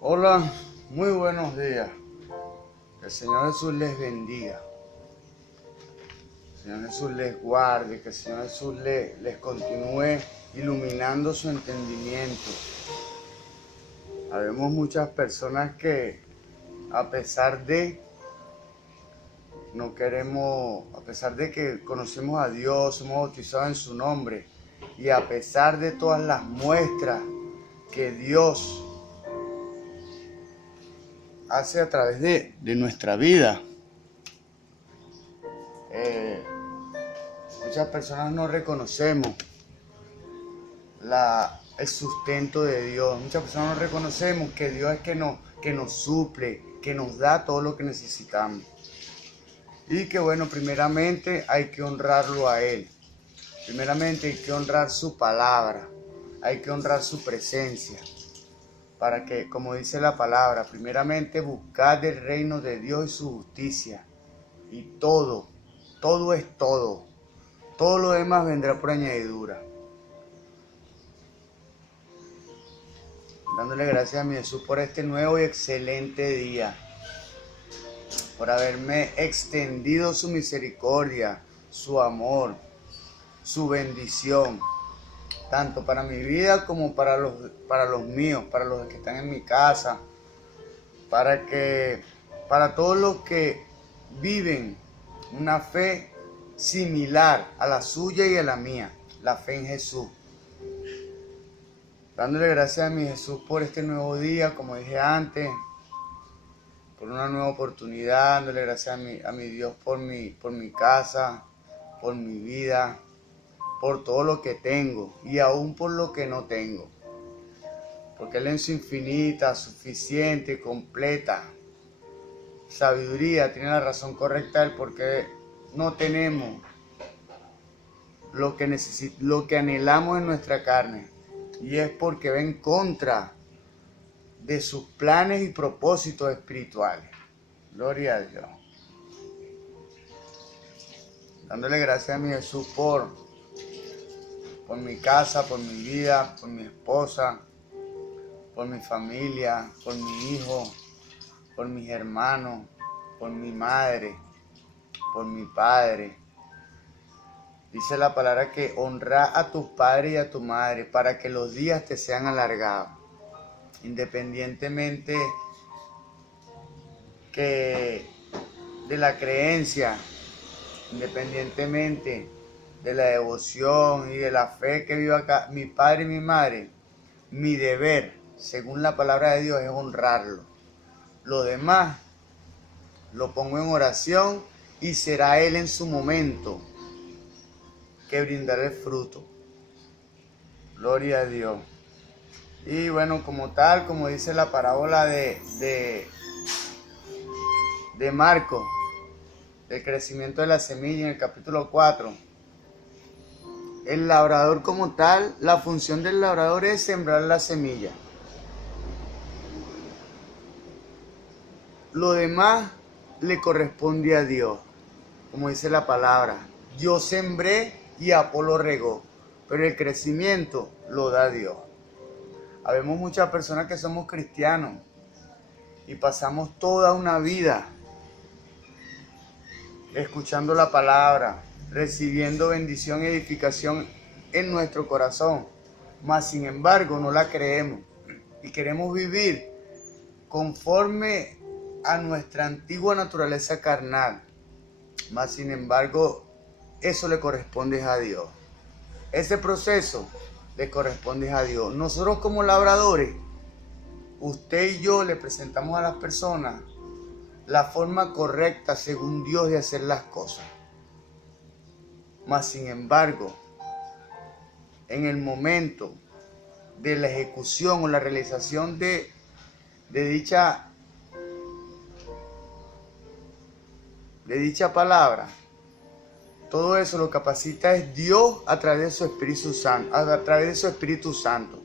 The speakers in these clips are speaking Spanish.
Hola, muy buenos días. Que el Señor Jesús les bendiga. Que el Señor Jesús les guarde. Que el Señor Jesús les continúe iluminando su entendimiento. Habemos muchas personas que a pesar de no queremos, a pesar de que conocemos a Dios, somos bautizados en su nombre, y a pesar de todas las muestras que Dios hace a través de nuestra vida, muchas personas no reconocemos el sustento de Dios. Muchas personas no reconocemos que Dios es que nos suple, que nos da todo lo que necesitamos. Y que bueno, primeramente hay que honrarlo a Él. Primeramente hay que honrar su palabra. Hay que honrar su presencia. Para que, como dice la palabra, primeramente buscad el reino de Dios y su justicia. Y todo es todo. Todo lo demás vendrá por añadidura. Dándole gracias a mi Jesús por este nuevo y excelente día. Por haberme extendido su misericordia, su amor, su bendición. Tanto para mi vida como para los míos, para los que están en mi casa. Para todos los que viven una fe similar a la suya y a la mía, la fe en Jesús. Dándole gracias a mi Jesús por este nuevo día, como dije antes, por una nueva oportunidad, dándole gracias a mi Dios por mi casa, por mi vida, por todo lo que tengo y aún por lo que no tengo. Porque Él en su infinita, suficiente, completa sabiduría tiene la razón correcta del por qué no tenemos lo que anhelamos en nuestra carne. Y es porque va en contra de sus planes y propósitos espirituales. Gloria a Dios. Dándole gracias a mi Jesús por mi casa, por mi vida, por mi esposa, por mi familia, por mi hijo, por mis hermanos, por mi madre, por mi padre. Dice la palabra que honra a tu padre y a tu madre para que los días te sean alargados. Independientemente que de la creencia, independientemente de la devoción y de la fe que viva acá, mi padre y mi madre, mi deber, según la palabra de Dios, es honrarlo. Lo demás lo pongo en oración y será Él en su momento que brindará el fruto. Gloria a Dios. Y bueno, como tal, como dice la parábola de Marcos, del crecimiento de la semilla en el capítulo 4, el labrador como tal, la función del labrador es sembrar la semilla. Lo demás le corresponde a Dios, como dice la palabra. Yo sembré y Apolo regó, pero el crecimiento lo da Dios. Habemos muchas personas que somos cristianos y pasamos toda una vida escuchando la palabra, recibiendo bendición y edificación en nuestro corazón, mas sin embargo no la creemos y queremos vivir conforme a nuestra antigua naturaleza carnal, mas sin embargo eso le corresponde a Dios. Ese proceso le corresponde a Dios. Nosotros como labradores, usted y yo le presentamos a las personas la forma correcta según Dios de hacer las cosas. Mas sin embargo, en el momento de la ejecución o la realización de dicha palabra, todo eso lo capacita es Dios a través de su Espíritu Santo.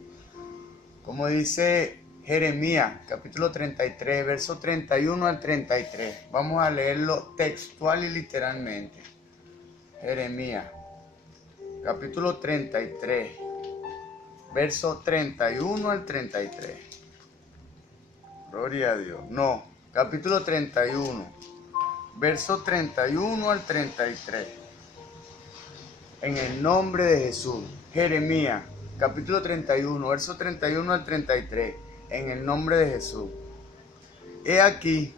Como dice Jeremías, capítulo 33, verso 31 al 33. Vamos a leerlo textual y literalmente. Jeremías, capítulo 33, verso 31 al 33. Gloria a Dios. No, capítulo 31, verso 31 al 33. En el nombre de Jesús. Jeremías, capítulo 31, verso 31 al 33. En el nombre de Jesús. He aquí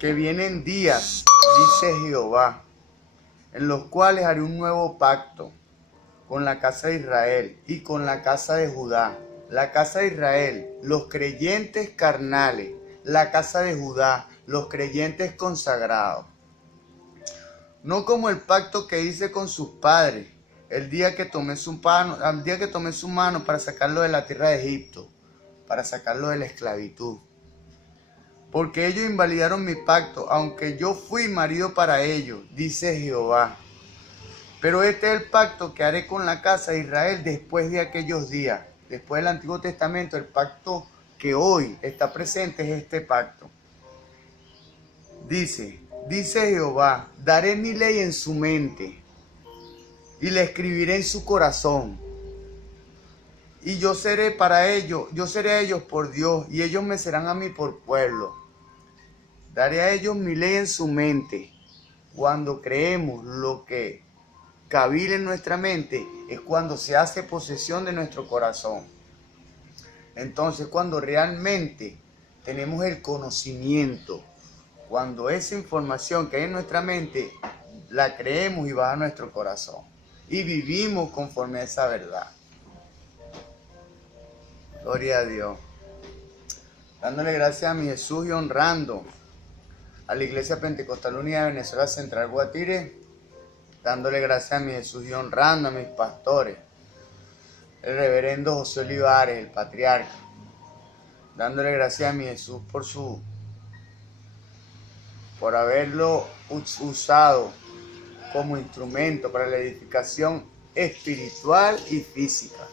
que vienen días, dice Jehová, en los cuales haré un nuevo pacto con la casa de Israel y con la casa de Judá. La casa de Israel, los creyentes carnales; la casa de Judá, los creyentes consagrados. No como el pacto que hice con sus padres el día que tomé su mano para sacarlo de la tierra de Egipto, para sacarlo de la esclavitud. Porque ellos invalidaron mi pacto, aunque yo fui marido para ellos, dice Jehová. Pero este es el pacto que haré con la casa de Israel después de aquellos días. Después del Antiguo Testamento, el pacto que hoy está presente es este pacto. Dice Jehová, daré mi ley en su mente y la escribiré en su corazón. Y yo seré para ellos, yo seré a ellos por Dios, y ellos me serán a mí por pueblo. Daré a ellos mi ley en su mente. Cuando creemos lo que cabila en nuestra mente, es cuando se hace posesión de nuestro corazón. Entonces, cuando realmente tenemos el conocimiento, cuando esa información que hay en nuestra mente la creemos y va a nuestro corazón y vivimos conforme a esa verdad. Gloria a Dios. Dándole gracias a mi Jesús y honrando a la Iglesia Pentecostal Unida de Venezuela Central Guatire, dándole gracias a mi Jesús y honrando a mis pastores, el reverendo José Olivares, el patriarca, dándole gracias a mi Jesús por haberlo usado como instrumento para la edificación espiritual y física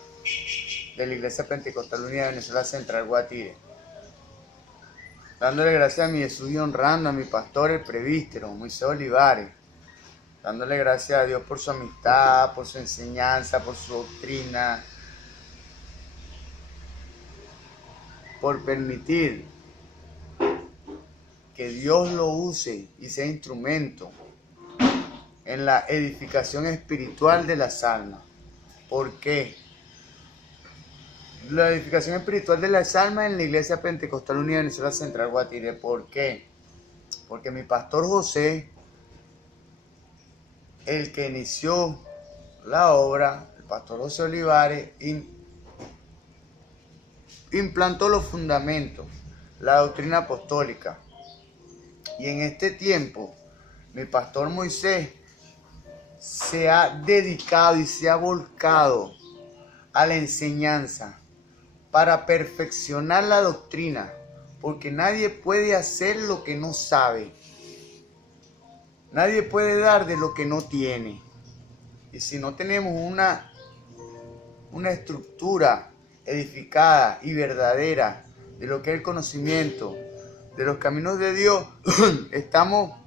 de la Iglesia Pentecostal Unida de Venezuela Central Guatire. Dándole gracias a mi Jesús y honrando a mi pastor, el presbítero Moisés Olivares. Dándole gracias a Dios por su amistad, por su enseñanza, por su doctrina, por permitir que Dios lo use y sea instrumento en la edificación espiritual de las almas. ¿Por qué? La edificación espiritual de las almas en la Iglesia Pentecostal Unida de Venezuela Central Guatire. ¿Por qué? Porque mi pastor José, el que inició la obra, el pastor José Olivares, implantó los fundamentos, la doctrina apostólica. Y en este tiempo, mi pastor Moisés se ha dedicado y se ha volcado a la enseñanza para perfeccionar la doctrina, porque nadie puede hacer lo que no sabe. Nadie puede dar de lo que no tiene. Y si no tenemos una estructura edificada y verdadera de lo que es el conocimiento de los caminos de Dios, estamos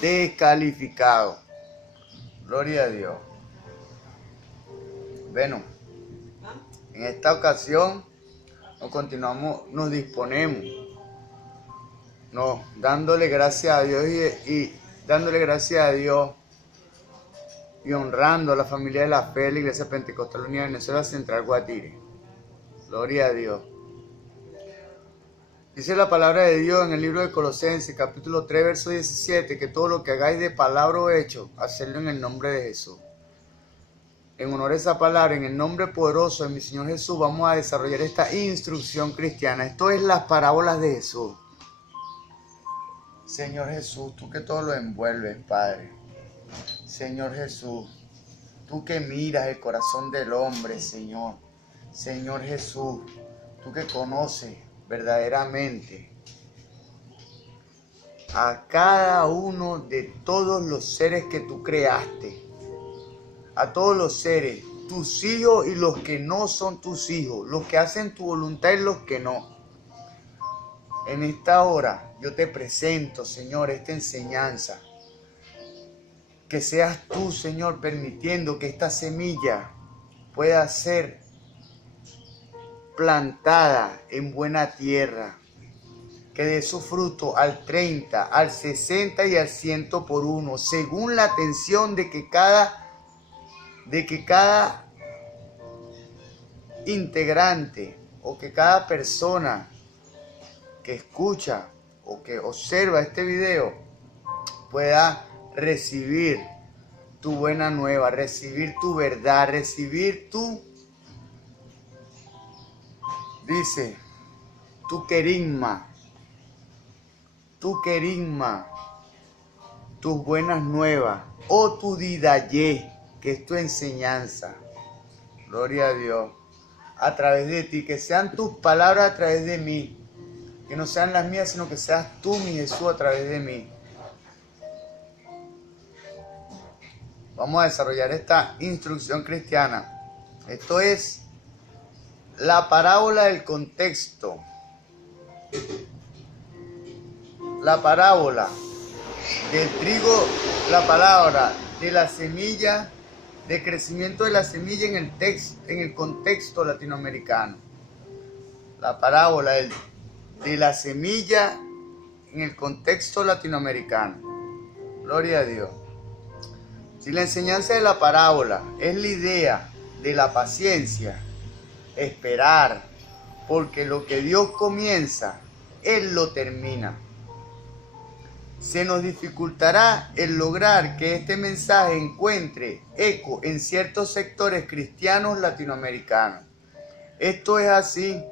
descalificados. Gloria a Dios. Bueno, en esta ocasión nos disponemos, dándole gracias a Dios y dándole gracias a Dios y honrando a la familia de la fe de la Iglesia Pentecostal Unida de Venezuela Central Guatire. Gloria a Dios. Dice la palabra de Dios en el libro de Colosenses, capítulo 3, verso 17, que todo lo que hagáis de palabra o hecho, hacedlo en el nombre de Jesús. En honor a esa palabra, en el nombre poderoso de mi Señor Jesús, vamos a desarrollar esta instrucción cristiana. Esto es las parábolas de Jesús. Señor Jesús, tú que todo lo envuelves, Padre. Señor Jesús, tú que miras el corazón del hombre, Señor. Señor Jesús, tú que conoces verdaderamente a cada uno de todos los seres que tú creaste. A todos los seres, tus hijos y los que no son tus hijos, los que hacen tu voluntad y los que no. En esta hora yo te presento, Señor, esta enseñanza. Que seas tú, Señor, permitiendo que esta semilla pueda ser plantada en buena tierra, que dé su fruto al 30, al 60 y al 100 por uno, según la atención de que cada integrante o que cada persona que escucha o que observa este video pueda recibir tu buena nueva, recibir tu verdad, recibir tu querigma, tus buenas nuevas, o tu didayé, que es tu enseñanza. Gloria a Dios. A través de ti, que sean tus palabras a través de mí, que no sean las mías, sino que seas tú, mi Jesús, a través de mí. Vamos a desarrollar esta instrucción cristiana. Esto es la parábola del contexto. La parábola del trigo, la palabra de la semilla, de crecimiento de la semilla en el contexto latinoamericano. La parábola de la semilla en el contexto latinoamericano. Gloria a Dios. Si la enseñanza de la parábola es la idea de la paciencia, esperar, porque lo que Dios comienza, Él lo termina. Se nos dificultará el lograr que este mensaje encuentre eco en ciertos sectores cristianos latinoamericanos. Esto es así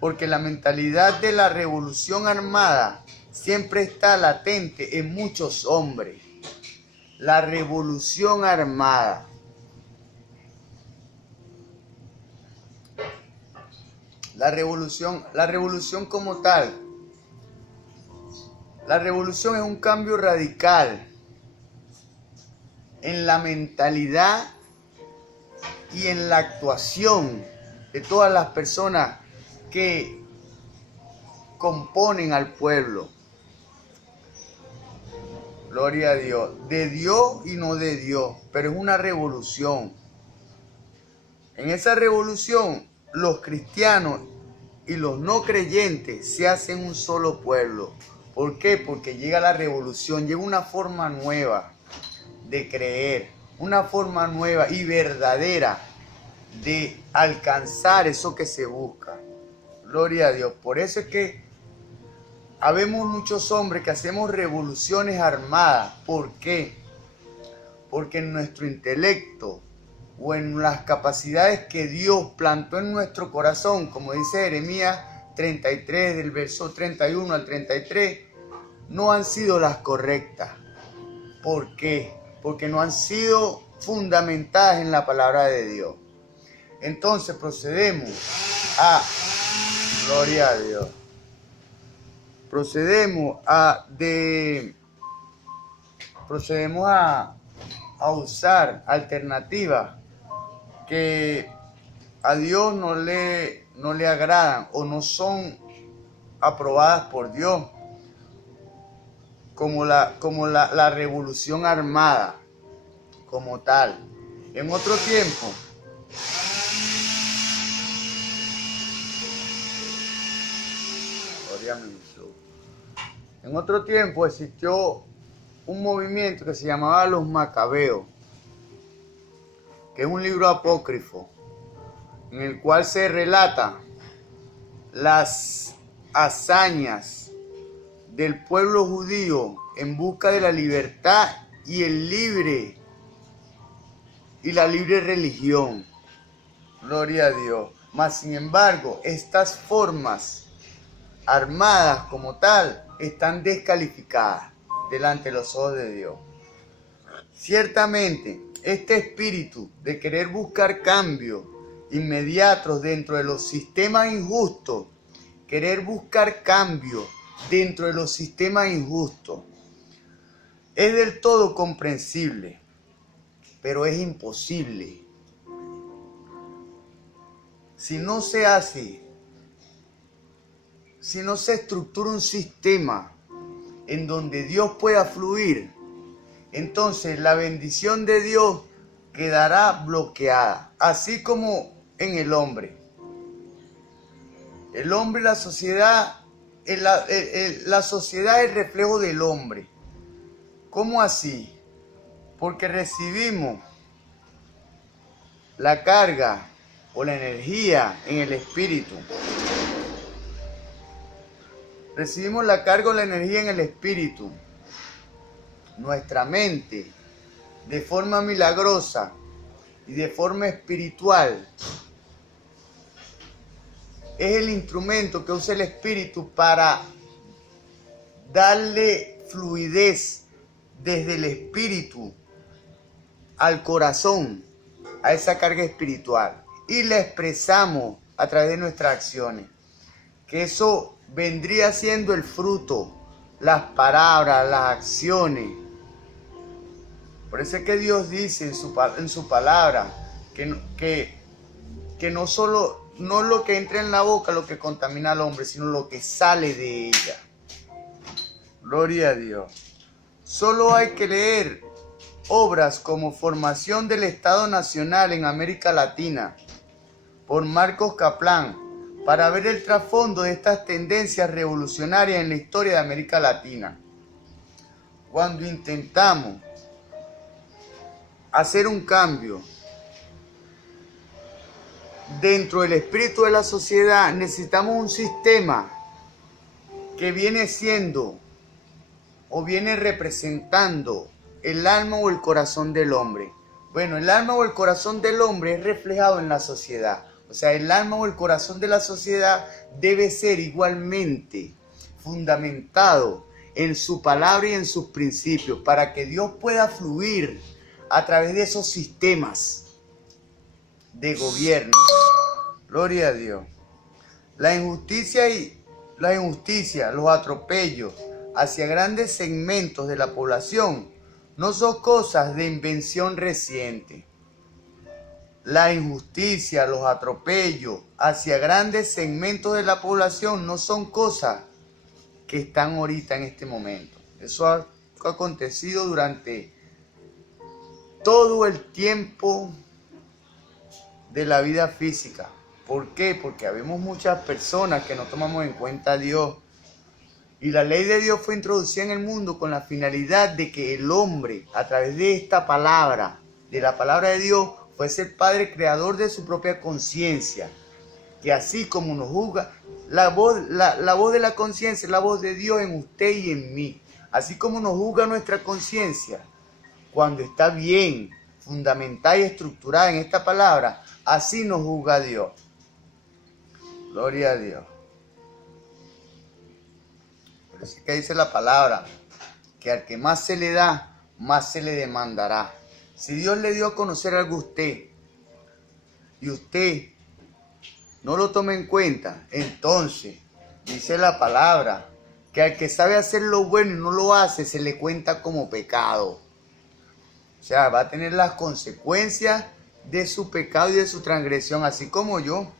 porque la mentalidad de la revolución armada siempre está latente en muchos hombres. La revolución armada. La revolución como tal. La revolución es un cambio radical en la mentalidad y en la actuación de todas las personas que componen al pueblo. Gloria a Dios. De Dios y no de Dios, pero es una revolución. En esa revolución, los cristianos y los no creyentes se hacen un solo pueblo. ¿Por qué? Porque llega la revolución, llega una forma nueva de creer, una forma nueva y verdadera de alcanzar eso que se busca. Gloria a Dios. Por eso es que habemos muchos hombres que hacemos revoluciones armadas. ¿Por qué? Porque en nuestro intelecto o en las capacidades que Dios plantó en nuestro corazón, como dice Jeremías 33, del verso 31 al 33, no han sido las correctas. ¿Por qué? Porque no han sido fundamentadas en la palabra de Dios. Entonces procedemos a, gloria a Dios, procedemos a usar alternativas que a Dios no le agradan o no son aprobadas por Dios, como la revolución armada como tal. En otro tiempo, existió un movimiento que se llamaba los Macabeos, que es un libro apócrifo en el cual se relata las hazañas del pueblo judío en busca de la libertad y la libre religión. Gloria a Dios. Mas sin embargo, estas formas armadas como tal están descalificadas delante de los ojos de Dios. Ciertamente, este espíritu de querer buscar cambios inmediatos dentro de los sistemas injustos, querer buscar cambios dentro de los sistemas injustos, es del todo comprensible, pero es imposible. Si no se hace, si no se estructura un sistema en donde Dios pueda fluir, entonces la bendición de Dios quedará bloqueada, así como en el hombre. El hombre y la sociedad, la sociedad es el reflejo del hombre. ¿Cómo así? Porque recibimos la carga o la energía en el espíritu. Recibimos la carga o la energía en el espíritu. Nuestra mente, de forma milagrosa y de forma espiritual, es el instrumento que usa el espíritu para darle fluidez desde el espíritu al corazón, a esa carga espiritual, y la expresamos a través de nuestras acciones, que eso vendría siendo el fruto, las palabras, las acciones. Por eso es que Dios dice en su palabra que no solo no lo que entra en la boca lo que contamina al hombre, sino lo que sale de ella. Gloria a Dios. Solo hay que leer obras como Formación del Estado Nacional en América Latina por Marcos Kaplan para ver el trasfondo de estas tendencias revolucionarias en la historia de América Latina. Cuando intentamos hacer un cambio dentro del espíritu de la sociedad, necesitamos un sistema que viene siendo o viene representando el alma o el corazón del hombre. Bueno, el alma o el corazón del hombre es reflejado en la sociedad. O sea, el alma o el corazón de la sociedad debe ser igualmente fundamentado en su palabra y en sus principios para que Dios pueda fluir a través de esos sistemas de gobierno. Gloria a Dios. La injusticia, los atropellos hacia grandes segmentos de la población no son cosas de invención reciente. La injusticia, los atropellos hacia grandes segmentos de la población no son cosas que están ahorita en este momento. Eso ha acontecido durante todo el tiempo de la vida física. ¿Por qué? Porque habemos muchas personas que no tomamos en cuenta a Dios. Y la ley de Dios fue introducida en el mundo con la finalidad de que el hombre, a través de esta palabra, de la palabra de Dios, fuese el Padre creador de su propia conciencia. Que así como nos juzga, la voz de la conciencia es la voz de Dios en usted y en mí. Así como nos juzga nuestra conciencia, cuando está bien fundamentada y estructurada en esta palabra, así nos juzga Dios. Gloria a Dios. Por eso es que dice la palabra, que al que más se le da, más se le demandará. Si Dios le dio a conocer algo a usted, y usted no lo toma en cuenta, entonces, dice la palabra, que al que sabe hacer lo bueno y no lo hace, se le cuenta como pecado. O sea, va a tener las consecuencias de su pecado y de su transgresión, así como yo.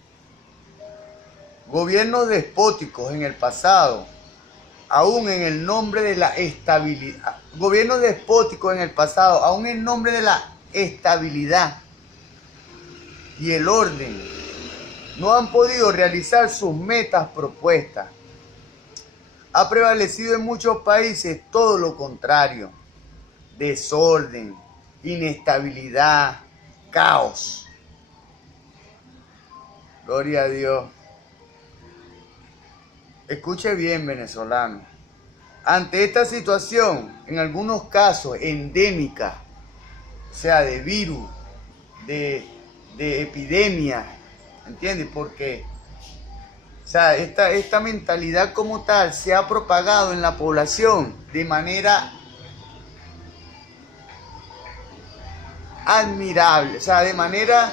Gobiernos despóticos en el pasado, aún en el nombre de la estabilidad. Gobiernos despóticos en el pasado, aún en nombre de la estabilidad y el orden, no han podido realizar sus metas propuestas. Ha prevalecido en muchos países todo lo contrario: desorden, inestabilidad, caos. Gloria a Dios. Escuche bien, venezolano. Ante esta situación, en algunos casos endémica, o sea, de virus, de epidemia, ¿entiendes? Porque, o sea, esta mentalidad como tal se ha propagado en la población de manera admirable, o sea, de manera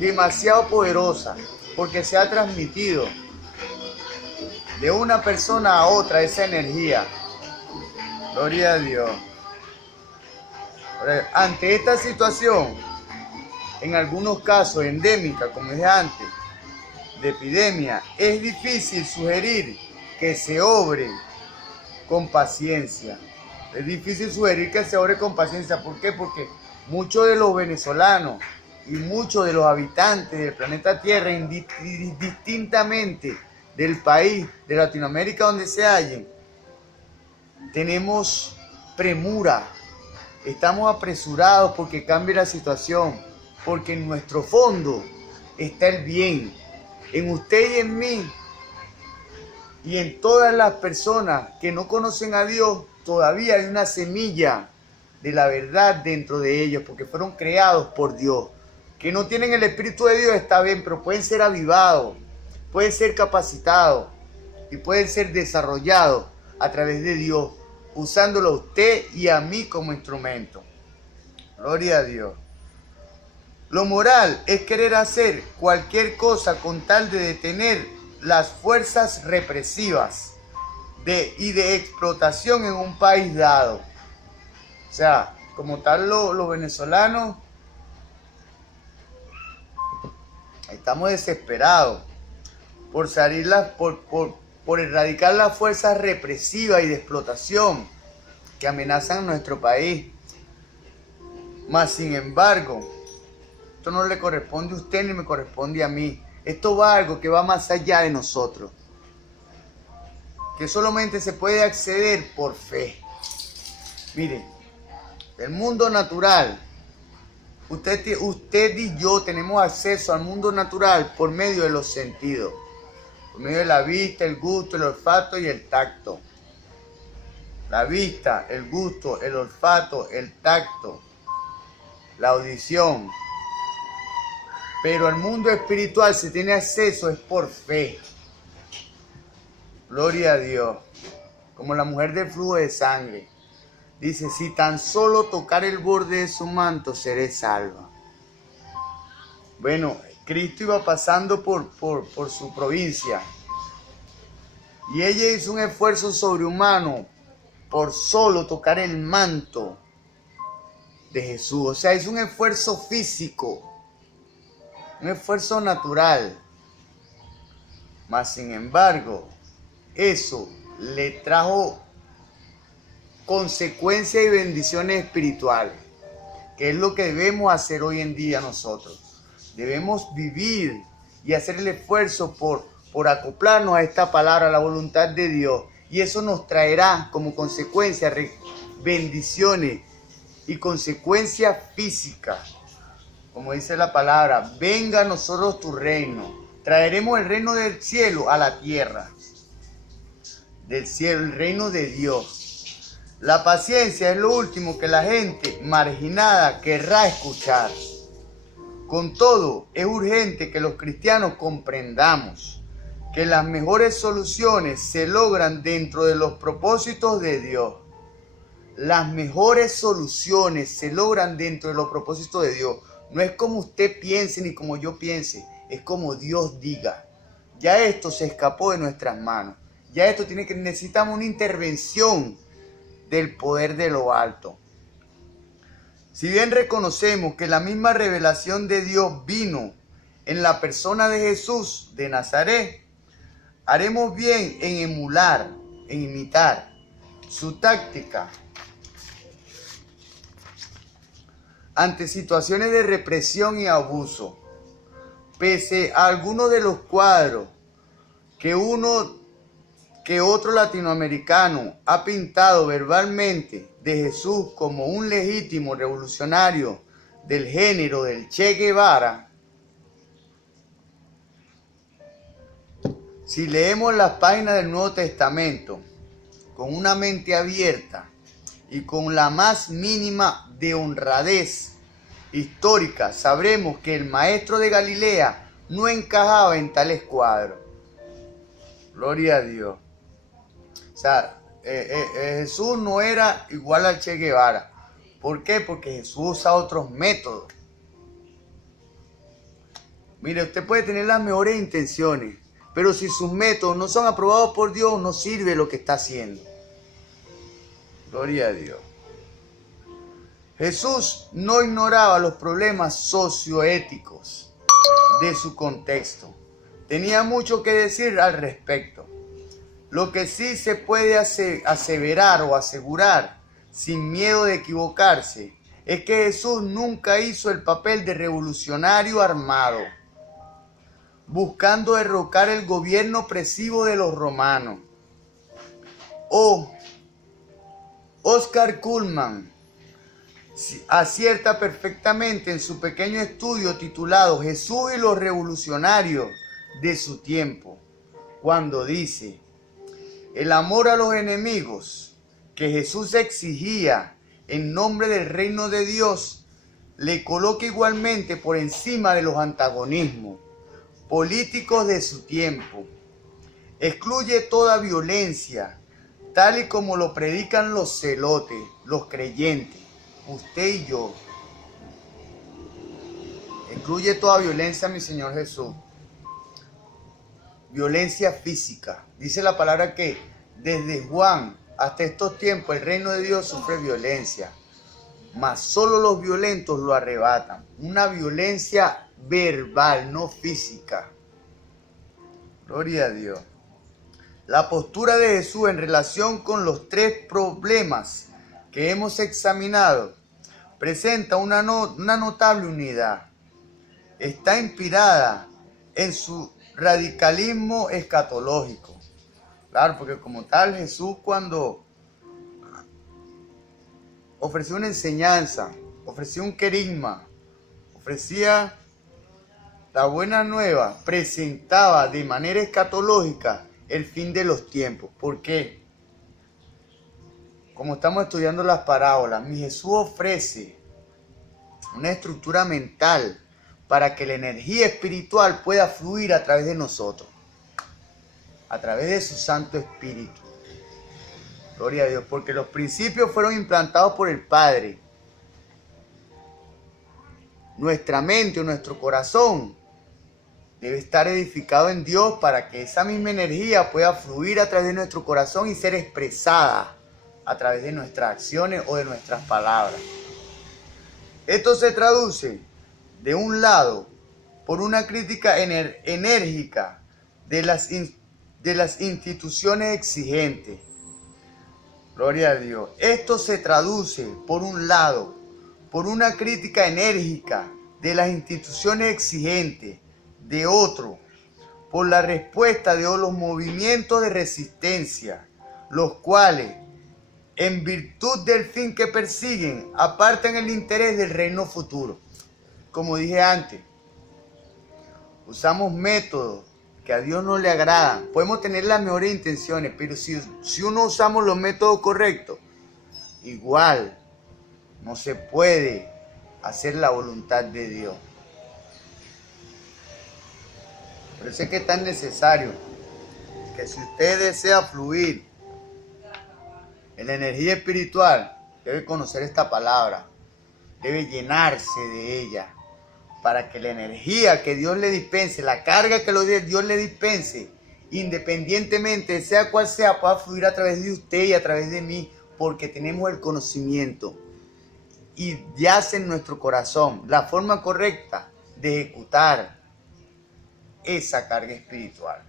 demasiado poderosa, porque se ha transmitido de una persona a otra esa energía. Gloria a Dios. Ante esta situación, en algunos casos endémica, como dije antes, de epidemia, es difícil sugerir que se obre con paciencia. Es difícil sugerir que se obre con paciencia. ¿Por qué? Porque muchos de los venezolanos y muchos de los habitantes del planeta Tierra, indistintamente del país, de Latinoamérica donde se hallen, tenemos premura, estamos apresurados porque cambie la situación, porque en nuestro fondo está el bien, en usted y en mí, y en todas las personas que no conocen a Dios, todavía hay una semilla de la verdad dentro de ellos, porque fueron creados por Dios. Que no tienen el Espíritu de Dios está bien, pero pueden ser avivados, pueden ser capacitados y pueden ser desarrollados a través de Dios, usándolo a usted y a mí como instrumento. Gloria a Dios. Lo moral es querer hacer cualquier cosa con tal de detener las fuerzas represivas y de explotación en un país dado. O sea, como tal los venezolanos estamos desesperados por salir por erradicar las fuerzas represivas y de explotación que amenazan nuestro país. Mas sin embargo, esto no le corresponde a usted ni me corresponde a mí. Esto va algo que va más allá de nosotros, que solamente se puede acceder por fe. Mire, el mundo natural, usted y yo tenemos acceso al mundo natural por medio de los sentidos, por medio de la vista, el gusto, el olfato y el tacto. La vista, el gusto, el olfato, el tacto, la audición. Pero al mundo espiritual se tiene acceso es por fe. Gloria a Dios. Como la mujer del flujo de sangre. Dice, si tan solo tocar el borde de su manto, seré salva. Bueno, Cristo iba pasando por su provincia. Y ella hizo un esfuerzo sobrehumano por solo tocar el manto de Jesús. O sea, hizo un esfuerzo físico. Un esfuerzo natural. Mas, sin embargo, eso le trajo consecuencias y bendiciones espirituales, que es lo que debemos hacer hoy en día nosotros. Debemos vivir y hacer el esfuerzo por acoplarnos a esta palabra, a la voluntad de Dios, y eso nos traerá como consecuencia bendiciones y consecuencias físicas. Como dice la palabra, venga a nosotros tu reino. Traeremos el reino del cielo a la tierra. Del cielo, el reino de Dios. La paciencia es lo último que la gente marginada querrá escuchar. Con todo, es urgente que los cristianos comprendamos que las mejores soluciones se logran dentro de los propósitos de Dios. Las mejores soluciones se logran dentro de los propósitos de Dios. No es como usted piense ni como yo piense, es como Dios diga. Ya esto se escapó de nuestras manos. Ya esto necesitamos una intervención del poder de lo alto. Si bien reconocemos que la misma revelación de Dios vino en la persona de Jesús de Nazaret, haremos bien en emular, en imitar su táctica ante situaciones de represión y abuso. Pese a algunos de los cuadros que otro latinoamericano ha pintado verbalmente de Jesús como un legítimo revolucionario del género del Che Guevara, si leemos las páginas del Nuevo Testamento con una mente abierta y con la más mínima de honradez histórica, sabremos que el maestro de Galilea no encajaba en tales cuadros. Gloria a Dios. O sea, Jesús no era igual al Che Guevara. ¿Por qué? Porque Jesús usa otros métodos. Mire, usted puede tener las mejores intenciones, pero si sus métodos no son aprobados por Dios, no sirve lo que está haciendo. Gloria a Dios. Jesús no ignoraba los problemas socioéticos de su contexto. Tenía mucho que decir al respecto. Lo que sí se puede aseverar o asegurar sin miedo de equivocarse es que Jesús nunca hizo el papel de revolucionario armado, buscando derrocar el gobierno opresivo de los romanos. Oscar Cullmann acierta perfectamente en su pequeño estudio titulado Jesús y los revolucionarios de su tiempo, cuando dice: el amor a los enemigos que Jesús exigía en nombre del reino de Dios le coloca igualmente por encima de los antagonismos políticos de su tiempo. Excluye toda violencia, tal y como lo predican los celotes, los creyentes, usted y yo. Excluye toda violencia, mi Señor Jesús. Violencia física. Dice la palabra que desde Juan hasta estos tiempos el reino de Dios sufre violencia, mas solo los violentos lo arrebatan. Una violencia verbal, no física. Gloria a Dios. La postura de Jesús en relación con los tres problemas que hemos examinado presenta una notable unidad. Está inspirada en su radicalismo escatológico. Claro, porque como tal Jesús, cuando ofreció una enseñanza, ofreció un querigma, ofrecía la buena nueva, presentaba de manera escatológica el fin de los tiempos. ¿Por qué? Como estamos estudiando las parábolas, mi Jesús ofrece una estructura mental para que la energía espiritual pueda fluir a través de nosotros, a través de su Santo Espíritu. Gloria a Dios, porque los principios fueron implantados por el Padre. Nuestra mente o nuestro corazón debe estar edificado en Dios para que esa misma energía pueda fluir a través de nuestro corazón y ser expresada a través de nuestras acciones o de nuestras palabras. Esto se traduce, de un lado, por una crítica enérgica de las instituciones exigentes. Gloria a Dios. Esto se traduce, por un lado, por una crítica enérgica de las instituciones exigentes. De otro, por la respuesta de los movimientos de resistencia, los cuales, en virtud del fin que persiguen, apartan el interés del reino futuro. Como dije antes, usamos métodos que a Dios no le agradan. Podemos tener las mejores intenciones, pero si uno usamos los métodos correctos, igual no se puede hacer la voluntad de Dios. Por eso es que es tan necesario que si usted desea fluir en la energía espiritual, debe conocer esta palabra, debe llenarse de ella, para que la energía que Dios le dispense, la carga que Dios le dispense, independientemente, sea cual sea, pueda fluir a través de usted y a través de mí, porque tenemos el conocimiento y yace en nuestro corazón la forma correcta de ejecutar esa carga espiritual.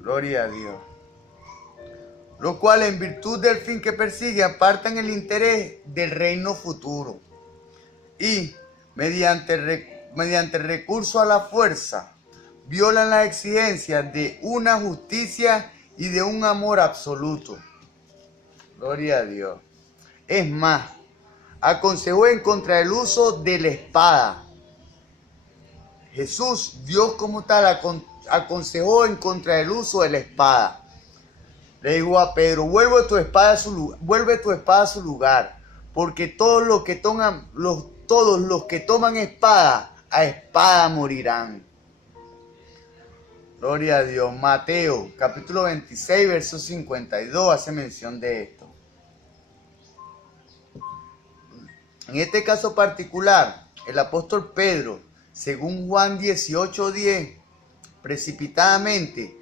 Gloria a Dios. Lo cual, en virtud del fin que persigue, apartan el interés del reino futuro y mediante recurso a la fuerza violan las exigencias de una justicia y de un amor absoluto. Gloria a Dios. Es más, aconsejó en contra del uso de la espada. Jesús, Dios como tal, aconsejó en contra del uso de la espada. Le dijo a Pedro: vuelve tu espada a su lugar, porque todos los que toman espada, a espada morirán. Gloria a Dios. Mateo, capítulo 26, verso 52, hace mención de esto. En este caso particular, el apóstol Pedro, según Juan 18:10, precipitadamente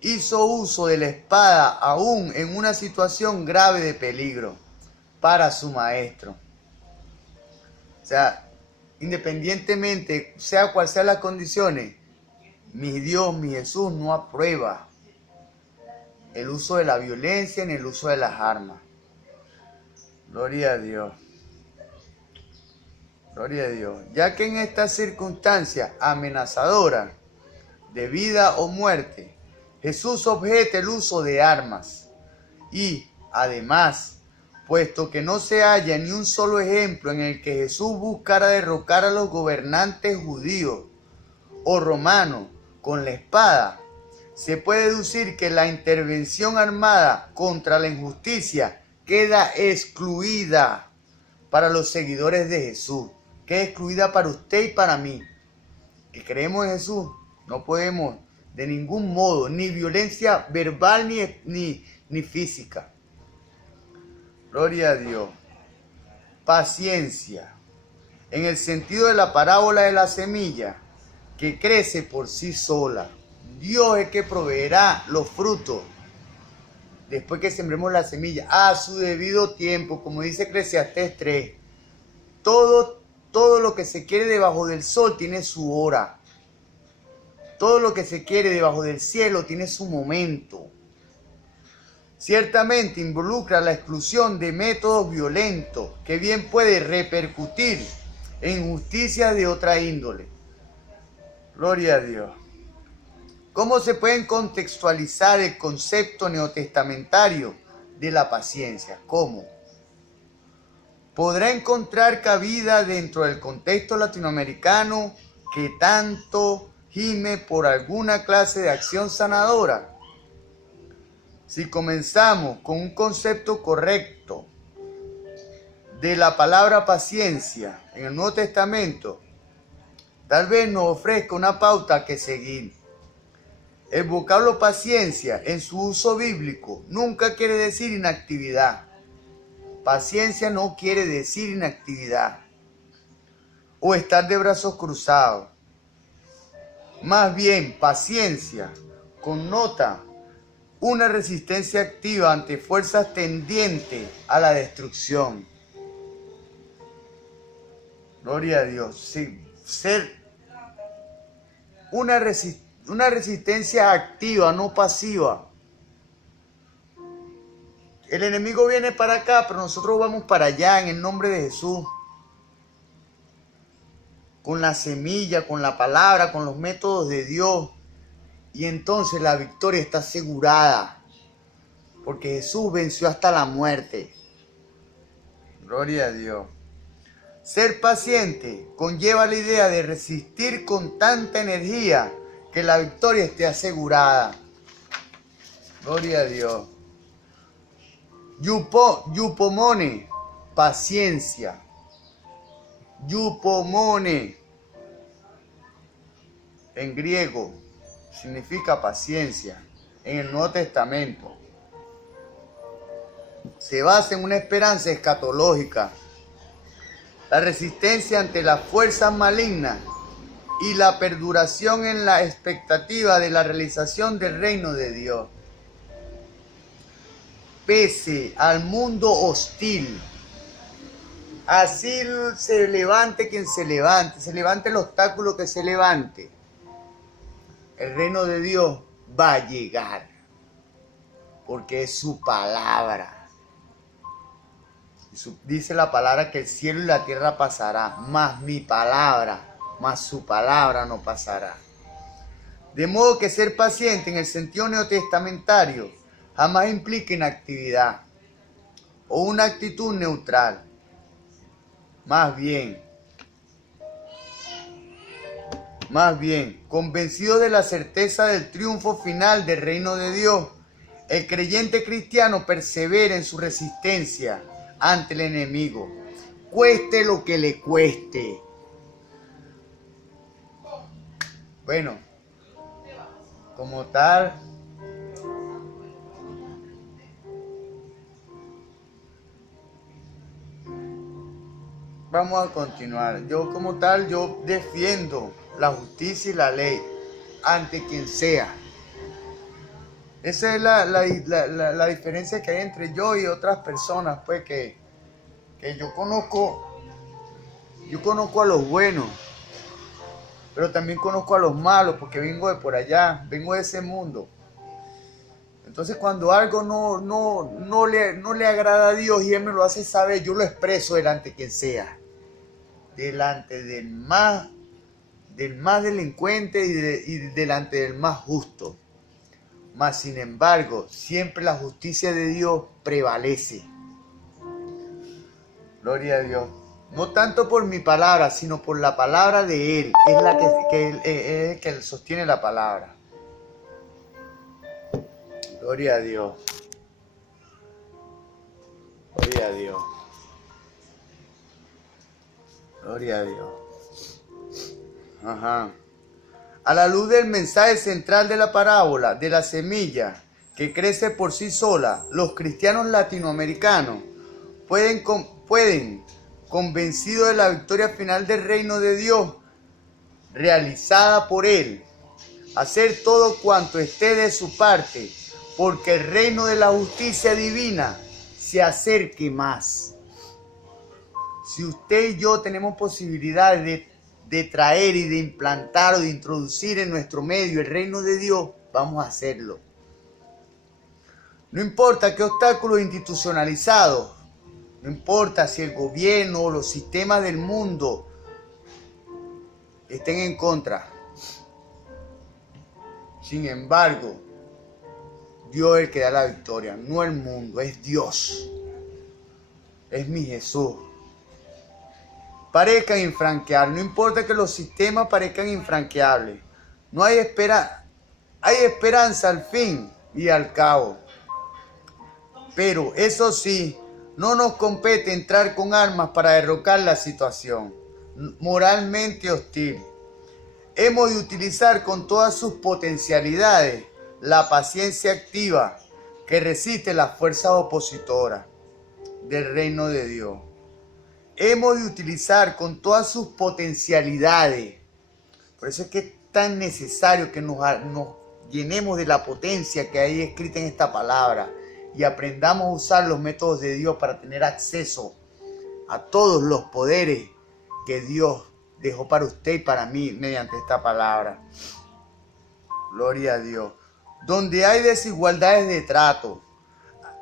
hizo uso de la espada aún en una situación grave de peligro para su maestro. O sea, independientemente, sea cual sean las condiciones, mi Dios, mi Jesús no aprueba el uso de la violencia ni el uso de las armas. Gloria a Dios. Gloria a Dios. Ya que en esta circunstancia amenazadora de vida o muerte, Jesús objeta el uso de armas. Y, además, puesto que no se halla ni un solo ejemplo en el que Jesús buscara derrocar a los gobernantes judíos o romanos con la espada, se puede deducir que la intervención armada contra la injusticia queda excluida para los seguidores de Jesús, queda excluida para usted y para mí, que creemos en Jesús. No podemos de ningún modo, ni violencia verbal ni física. Gloria a Dios. Paciencia, en el sentido de la parábola de la semilla, que crece por sí sola. Dios es que proveerá los frutos después que sembremos la semilla a su debido tiempo, como dice Eclesiastés 3. Todo lo que se quiere debajo del sol tiene su hora. Todo lo que se quiere debajo del cielo tiene su momento. Ciertamente involucra la exclusión de métodos violentos, que bien puede repercutir en injusticias de otra índole. Gloria a Dios. ¿Cómo se puede contextualizar el concepto neotestamentario de la paciencia? ¿Cómo? ¿Podrá encontrar cabida dentro del contexto latinoamericano que tanto gime por alguna clase de acción sanadora? Si comenzamos con un concepto correcto de la palabra paciencia en el Nuevo Testamento, tal vez nos ofrezca una pauta que seguir. El vocablo paciencia en su uso bíblico nunca quiere decir inactividad. Paciencia no quiere decir inactividad o estar de brazos cruzados. Más bien, paciencia connota una resistencia activa ante fuerzas tendientes a la destrucción. Gloria a Dios. Sí, ser una resistencia activa, no pasiva. El enemigo viene para acá, pero nosotros vamos para allá en el nombre de Jesús. Con la semilla, con la palabra, con los métodos de Dios. Y entonces la victoria está asegurada. Porque Jesús venció hasta la muerte. Gloria a Dios. Ser paciente conlleva la idea de resistir con tanta energía que la victoria esté asegurada. Gloria a Dios. Yupomone, paciencia. Yupomone, en griego, significa paciencia. En el Nuevo Testamento se basa en una esperanza escatológica, la resistencia ante las fuerzas malignas y la perduración en la expectativa de la realización del reino de Dios. Pese al mundo hostil, así se levante quien se levante el obstáculo que se levante, el reino de Dios va a llegar, porque es su palabra. Dice la palabra que el cielo y la tierra pasará, mas mi palabra, mas su palabra no pasará. De modo que ser paciente en el sentido neotestamentario jamás implica inactividad o una actitud neutral. Más bien, convencido de la certeza del triunfo final del reino de Dios, el creyente cristiano persevera en su resistencia ante el enemigo, cueste lo que le cueste. Bueno, como tal, vamos a continuar. Yo defiendo la justicia y la ley ante quien sea. Esa es la diferencia que hay entre yo y otras personas, pues, que yo conozco a los buenos, pero también conozco a los malos, porque vengo de por allá, vengo de ese mundo. Entonces, cuando algo no le agrada a Dios y Él me lo hace saber, yo lo expreso delante de quien sea. delante del más delincuente y delante del más justo. Mas sin embargo, siempre la justicia de Dios prevalece. Gloria a Dios. No tanto por mi palabra, sino por la palabra de Él. Es la que sostiene la palabra. Gloria a Dios. Gloria a Dios. Gloria a Dios. Ajá. A la luz del mensaje central de la parábola de la semilla que crece por sí sola, los cristianos latinoamericanos pueden, convencidos de la victoria final del reino de Dios realizada por Él, hacer todo cuanto esté de su parte, porque el reino de la justicia divina se acerque más. Si usted y yo tenemos posibilidad de traer y de implantar o de introducir en nuestro medio el reino de Dios, vamos a hacerlo. No importa qué obstáculos institucionalizados, no importa si el gobierno o los sistemas del mundo estén en contra. Sin embargo, Dios es el que da la victoria, no el mundo, es Dios. Es mi Jesús. Parezcan infranqueables, no importa que los sistemas parezcan infranqueables. No hay esperanza al fin y al cabo. Pero eso sí, no nos compete entrar con armas para derrocar la situación moralmente hostil. Hemos de utilizar con todas sus potencialidades la paciencia activa que resiste las fuerzas opositoras del reino de Dios. Hemos de utilizar con todas sus potencialidades. Por eso es que es tan necesario que nos llenemos de la potencia que hay escrita en esta palabra y aprendamos a usar los métodos de Dios para tener acceso a todos los poderes que Dios dejó para usted y para mí mediante esta palabra. Gloria a Dios. Donde hay desigualdades de trato,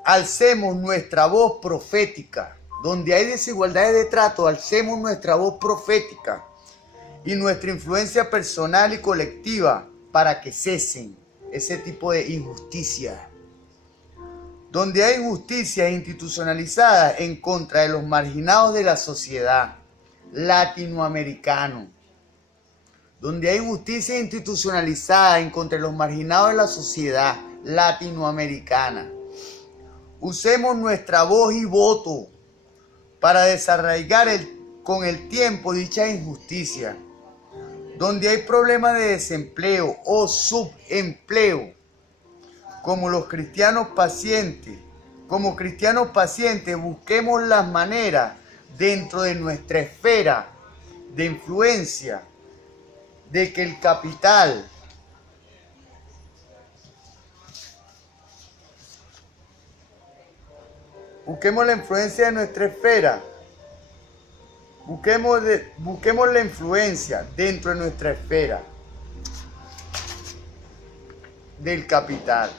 alcemos nuestra voz profética. Donde hay desigualdades de trato, alcemos nuestra voz profética y nuestra influencia personal y colectiva para que cesen ese tipo de injusticia. Donde hay injusticia institucionalizada en contra de los marginados de la sociedad latinoamericana. Donde hay injusticia institucionalizada en contra de los marginados de la sociedad latinoamericana. Usemos nuestra voz y voto para desarraigar con el tiempo dicha injusticia. Donde hay problemas de desempleo o subempleo, como cristianos pacientes, busquemos las maneras dentro de nuestra esfera de influencia de que el capital busquemos la influencia de nuestra esfera. Busquemos la influencia dentro de nuestra esfera del capital.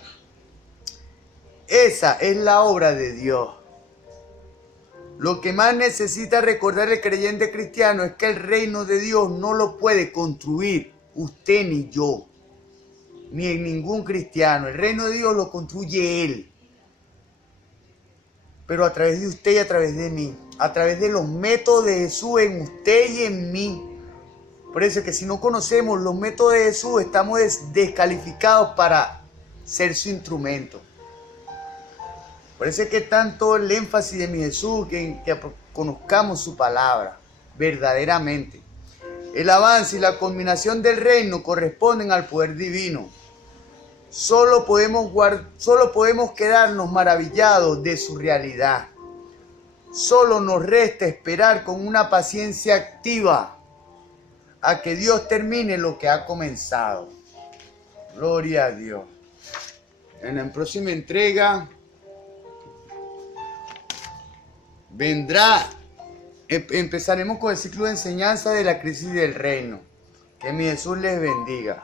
Esa es la obra de Dios. Lo que más necesita recordar el creyente cristiano es que el reino de Dios no lo puede construir usted ni yo, ni ningún cristiano. El reino de Dios lo construye Él. Pero a través de usted y a través de mí, a través de los métodos de Jesús en usted y en mí. Por eso es que si no conocemos los métodos de Jesús, estamos descalificados para ser su instrumento. Por eso es que tanto el énfasis de mi Jesús, que conozcamos su palabra verdaderamente. El avance y la culminación del reino corresponden al poder divino. Solo podemos quedarnos maravillados de su realidad. Solo nos resta esperar con una paciencia activa a que Dios termine lo que ha comenzado. Gloria a Dios. En la próxima entrega empezaremos con el ciclo de enseñanza de la crisis del reino. Que mi Jesús les bendiga.